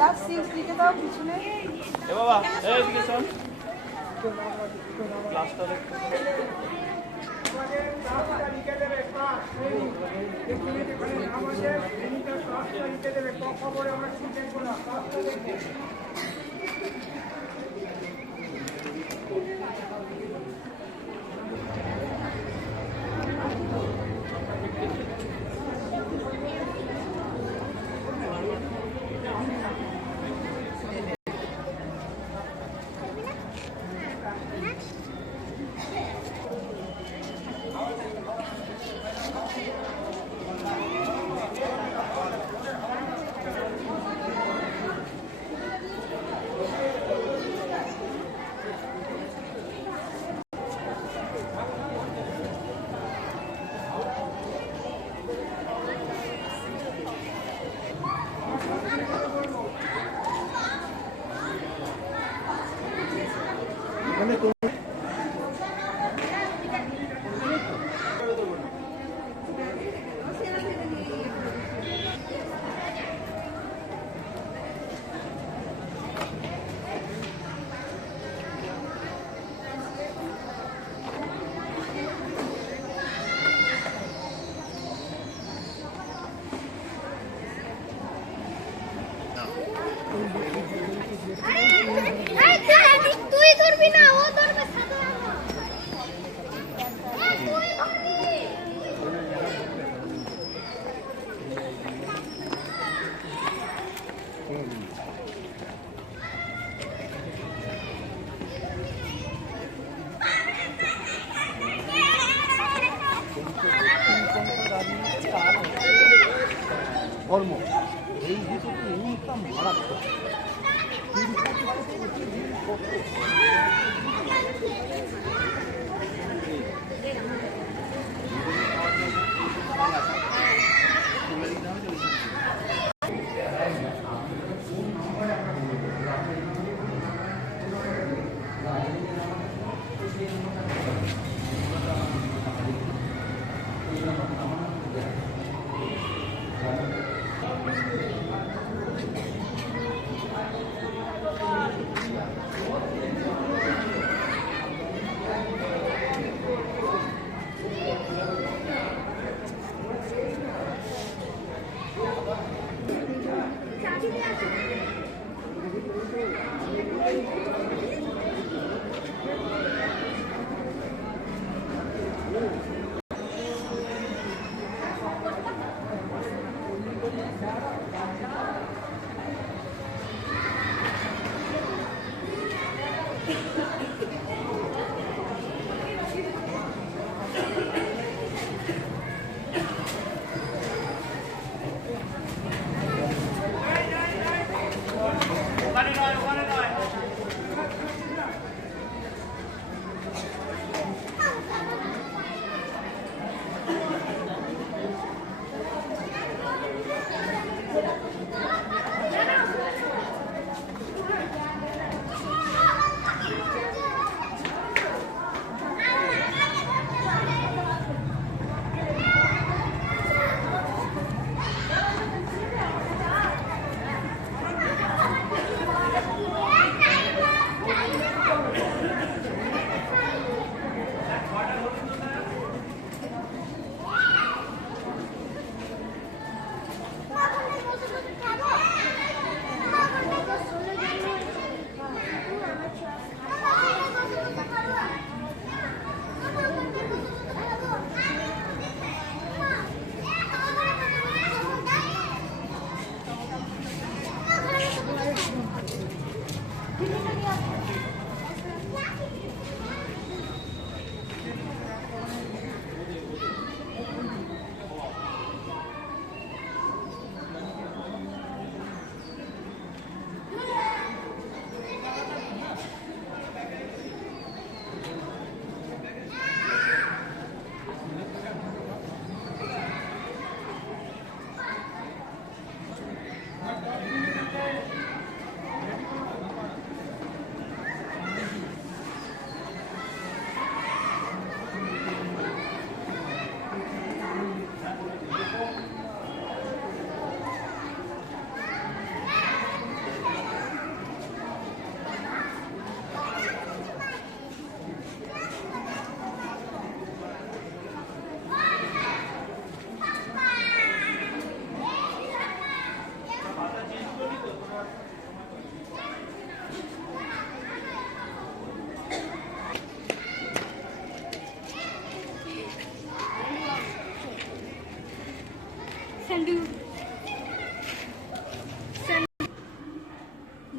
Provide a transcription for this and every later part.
Class 6 দিকে দাও পিছনে এ বাবা এইদিকে শোন ক্লাসটা দেখতে আমাদের ক্লাসটা লিখে দেবে ক্লাস এখানে আমাদের ভেনিটা ক্লাসটা লিখে দেবে খবরে আমরা ঠিক দেখবো না ক্লাসটা দেখবে তুই করবি না ও ধরবে সাথে তুই কর্ম এই বিষয়টি ইনকাম মারাত্মক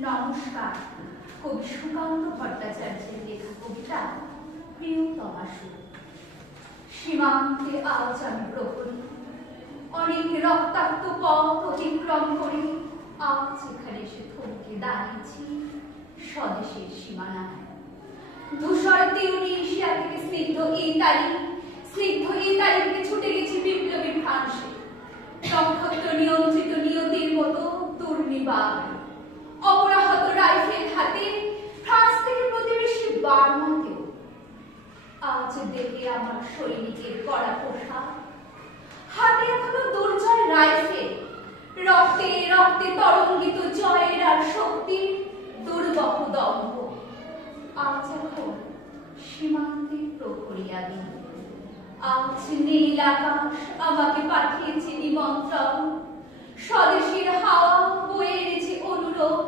নমস্কার। কবি সুকান্ত ভট্টাচার্যের লেখা কবিতা প্রিয়তমা সুর। সীমান্তে আজ আমি প্রহরী, অনেক রক্তাক্ত পথ অতিক্রম করে আজ এখানে এসে থমকে দাঁড়িয়েছি স্বদেশের সীমানায়। ধূসর তিউনিশিয়া থেকে স্নিগ্ধ ইতালি থেকে ছুটে গেছি বিপ্লবী ফ্রান্সে। নক্ষত্র নিয়ন্ত্রিত নিয়তির মতো দুর্নিবার অপরাহত রাইফেল হাতে ফ্রান্স থেকে প্রতিবেশী বার্মাতেও। আজ দেখে আমার সৈনিকের কড়া পোশাক, হাতে এখনো দুর্জয় রাইফেল, রক্তে রক্তে তরঙ্গিত জয়ের আর শক্তির দুর্বহ দম্ভ। আজ এখন সীমান্তে প্রহরী আমি। আজ নীল আকাশ আমাকে পাঠিয়েছে নিমন্ত্রণ, স্বদেশের হাওয়া বয়ে এনেছে অনুরোধ।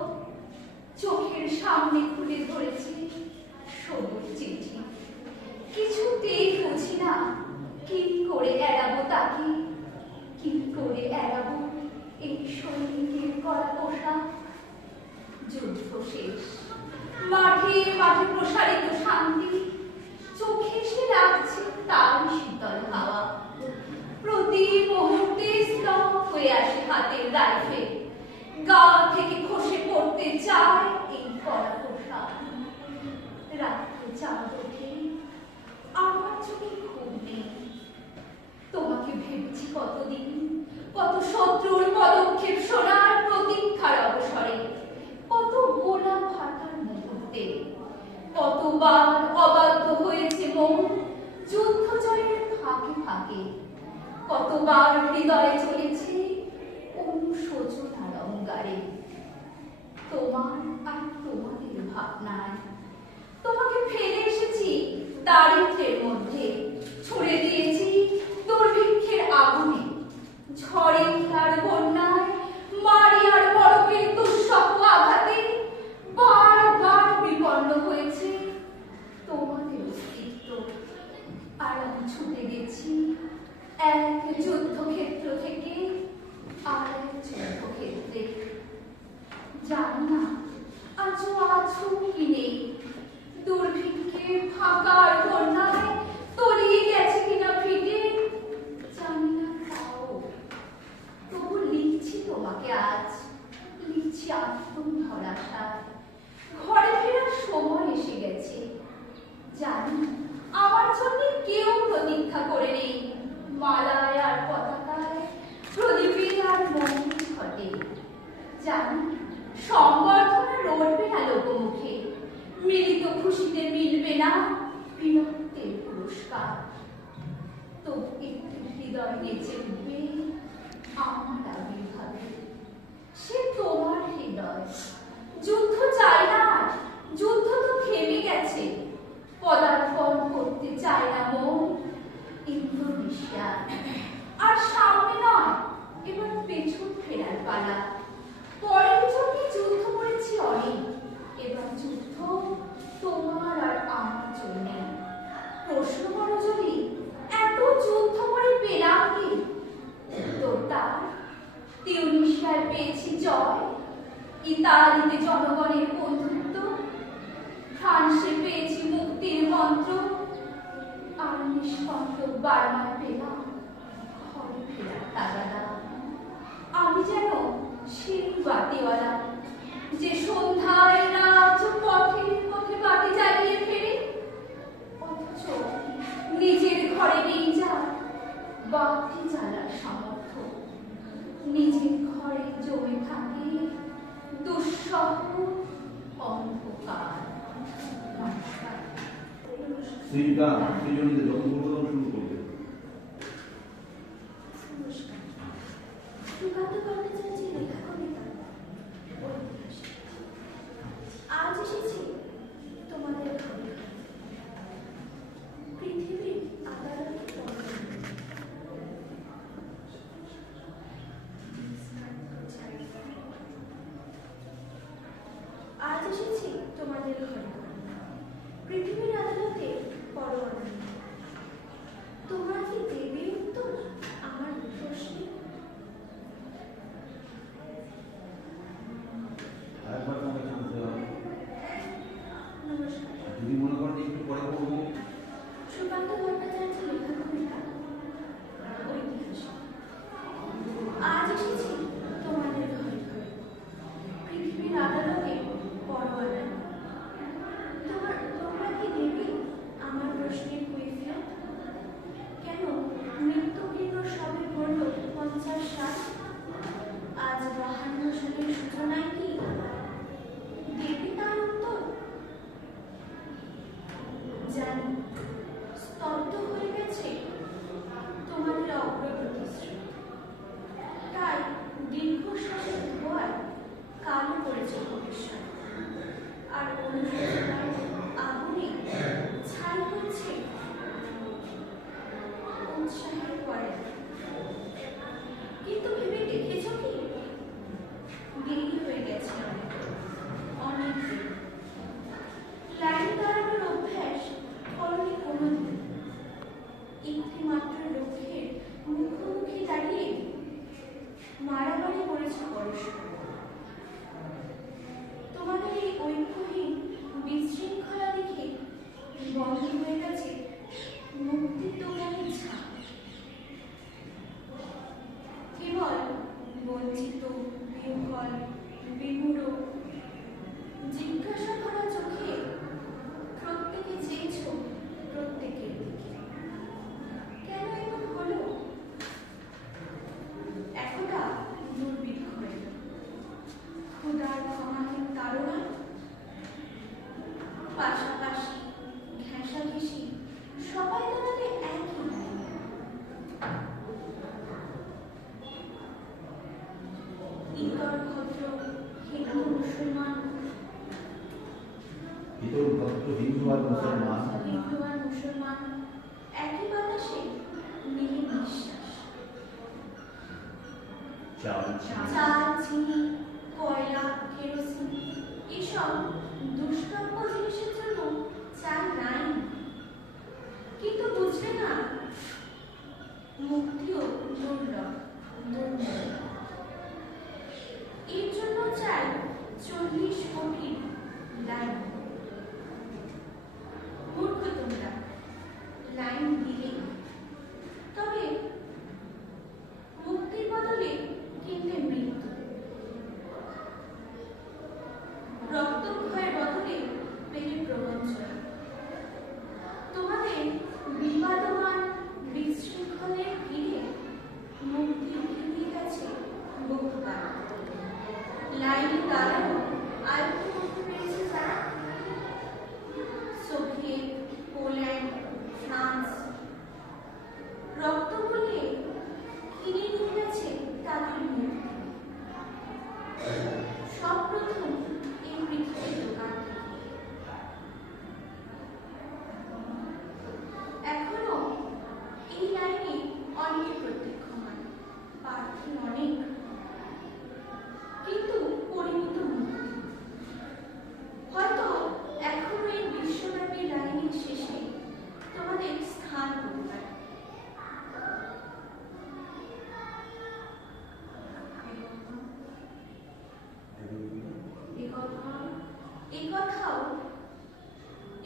চোখের সামনে খুলে ধরেছে সবুজ চিঠি, কিছুতেই বুঝি না কি করে এড়াবো তাকে, কি করে এড়াবো এই সৈনিকের কড়া পোশাক। যুদ্ধ শেষ, মাঠে মাঠে প্রসারিত শান্তি, চোখে সে লাগছে তার শীতল হাওয়া। প্রতি মুহূর্তে স্তব হয়ে আসে হাতের রাইফেল, গা থেকে খসে পড়তে চায় এই কড়া পোশাক। রাত্রে চাঁদ ওঠে, আমার চোখে ঘুম নেই। তোমাকে ভেবেছি কতদিন, কত শত্রুর পদক্ষেপ শোনার প্রতীক্ষার অবসরে, কত গোলা ফাটার মুহূর্তে, কতবার অবাধ্য হয়েছে মন যুদ্ধ জয়ের ফাঁকে ফাঁকে, কতবার হৃদয়ে চলেছে অনুশোচনার অঙ্গারে। তোমার আর তোমাদের ভাবনায় তোমাকে ফেলে এসেছি দারিদ্র্যের মধ্যে, ছুড়ে দিয়েছি দুর্ভিক্ষের আগুনে, ঝড়ে আর বন্যায়, মারি আর বরফের দুঃসহ আঘাতে বারবার বিপন্ন হয়েছে তোমাদের অস্তিত্ব। আর আমি ছুটে গেছি এক যুদ্ধক্ষেত্র থেকে আর এক যুদ্ধক্ষেত্রে। জানি না আজও আছো কি নেই, দুর্ভিক্ষে ফাঁকার বন্যায় তলিয়ে গেছে কিনা ফিটে জানি না তাও। তবু লিখছি তোমাকে আজ, লিখছি আত্মধরাশায়। ঘরে ফেরার সময় এসে গেছে, জানি আমার জন্য কেউ প্রতীক্ষা করে নেই মালায় আর পতাকায়, প্রদীপে আর মন্দির ঘটে। জানি সংবর্ধনা রটবে না লোকমুখে, মিলিত খুশিতে মিলবে না বীরত্বের পুরস্কার। তবু একটু হৃদয় নেচে উঠবে আমার আবির্ভাবে, সে তোমার হৃদয়। যুদ্ধ চাই না, যুদ্ধ তো থেমে গেছে, পদার্পণ করতে চায় না মন ইন্দোনেশিয়া। আর সামনে নয়, এবার পেছন ফেরার পালা। পরের জন্য যুদ্ধ করেছি অনেক, এবার যুদ্ধ তোমার আর আমার জন্য। প্রশ্ন করো যদি এত যুদ্ধ করে পেলাম কি, উত্তর তার তিউনিশিয়ায় পেয়েছি জয়, ইতালিতে জনগণের বন্ধুত্ব, ফ্রান্সে পেয়েছি মুক্তির মন্ত্র, আর নিষ্কণ্টক বার্মায় পেলাম ঘরে ফেরার তাগাদা। আমি যেন সেই বাতিওয়ালা যে সন্ধ্যায় রাজ পথে পথে বাতি জ্বালিয়ে ফেরে, অথচ নিজের ঘরে নেই যা বাতি জ্বালার সামর্থ্য। নিজের ঘরে জমে থাকে দুঃসহ অন্ধকার। নমস্কার। শ্রীকা সৃজনীতে যখন শুরু করবে। সুকান্ত ভট্টাচার্যের লেখা কবিতা আজ এসেছি তোমাদের ঘরে। পৃথিবীর আদালত আজ এসেছি তোমাদের ঘরে। পৃথিবীর আদালতে পরোয়ানা। তোমরা কি দেবে উত্তর আমার প্রশ্নে? 49 সাল, আজ 52 সালের সূচনায় কি দেবে তার উত্তর? জানি স্তব্ধ হয়ে গেছে তোমাদের অগ্রগতিশ্রী, তাই দীর্ঘশ্বাসের ধোয়ায় কালো পড়েছে ভবিষ্যৎ, আর অনুশোচনার আগুনে ছাই হচ্ছে উৎসাহের পরে। কিন্তু ভেবে দেখেছ কি, দেরি হয়ে গেছে অনেক, অনেক দেরি। লাইন দাঁড়ানোর অভ্যাস করনি কোনোদিন। একটি মাত্র লক্ষ্যের মুখোমুখি দাঁড়িয়ে মারামারি করেছ পরস্পর। তোমাদের এই ঐক্যহীন বিশৃঙ্খলা দেখে বন্ধ হয়ে গেছে মুক্তির দোকানের ঝাঁপ। কেবল বঞ্চিত, বিহ্বল, বিমূঢ়, জিজ্ঞাসা করা চোখে প্রত্যেকে চেয়েছ প্রত্যেকের দিকে। কেন এমন হলো? একদা দুর্বিধ হয়ে ক্ষুধার ক্ষমাহীন তাড়না, পাশাপাশি ঘেঁষাঘেঁষি, সবাই তোমাকে একই লাইনে। ইতর ভদ্র হিন্দু মুসলমান, ইতর ভদ্র হিন্দু আর মুসলমান হিন্দু আর মুসলমান একই বাতাসে মিলে নিঃশ্বাস। চাল চাল, চিনি, কয়লা, কেরোসিন এসব দুষ্প্রাপ্য জিনিসের জন্য চাল নাই, কিন্তু বুঝলে না মুক্তিও দুর্লভ, দুর্লভ। এর জন্য চাই 40 কোটি লাইন। মূর্খ তোমরা, লাইন দিলে তবে মুক্তির বদলে কিনতে মৃত্যু, রক্তক্ষয়ের বদলে পেলে প্রবঞ্চনা। তোমাদের বিবাদমান বিশৃঙ্খলের ভিড়ে মুক্তি ফিরিয়ে গেছে বহুবার। লাইনে দাঁড়ানো আয়ত্ত করতে পেরেছে যারা, সোভিয়েত, পোল্যান্ড, ফ্রান্স, রক্তমূল্যে কিনে নিয়ে গেছে তাদের মুক্তি। সব প্রথম এই পৃথিবীর দোকান থেকে। এখনো এই লাইনে অনেকে প্রত্যক্ষমান, প্রার্থী অনেক, কিন্তু পরিমিত মুক্তি। হয়তো এখনো এই বিশ্বব্যাপী লাইনের শেষে তোমাদের স্থান হতে পারে।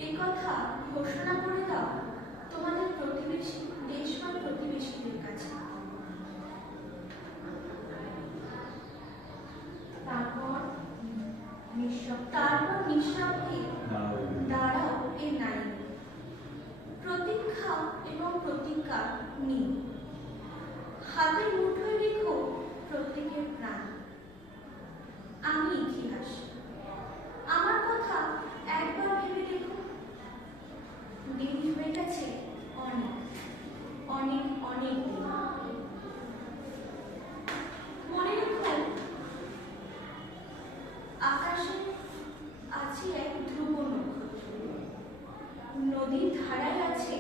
একথা ঘোষণা করে দাও তোমাদের প্রতিবেশী দেশ বা প্রতিবেশীদের কাছে। তারপর নিঃশব্দে দাঁড়াও এই লাইনে। প্রতীক্ষা এবং প্রতিজ্ঞা নিয়ে হাতের মুঠোয় রেখো প্রত্যেকের প্রাণ। আমি ইতিহাস, আমার কথা একবার ভেবে দেখো। দেরি হয়ে গেছে অনেক, অনেক, অনেক দেরি। মনে রেখো আকাশে আছে এক ধ্রুব নক্ষত্র, নদীর ধারায় আছে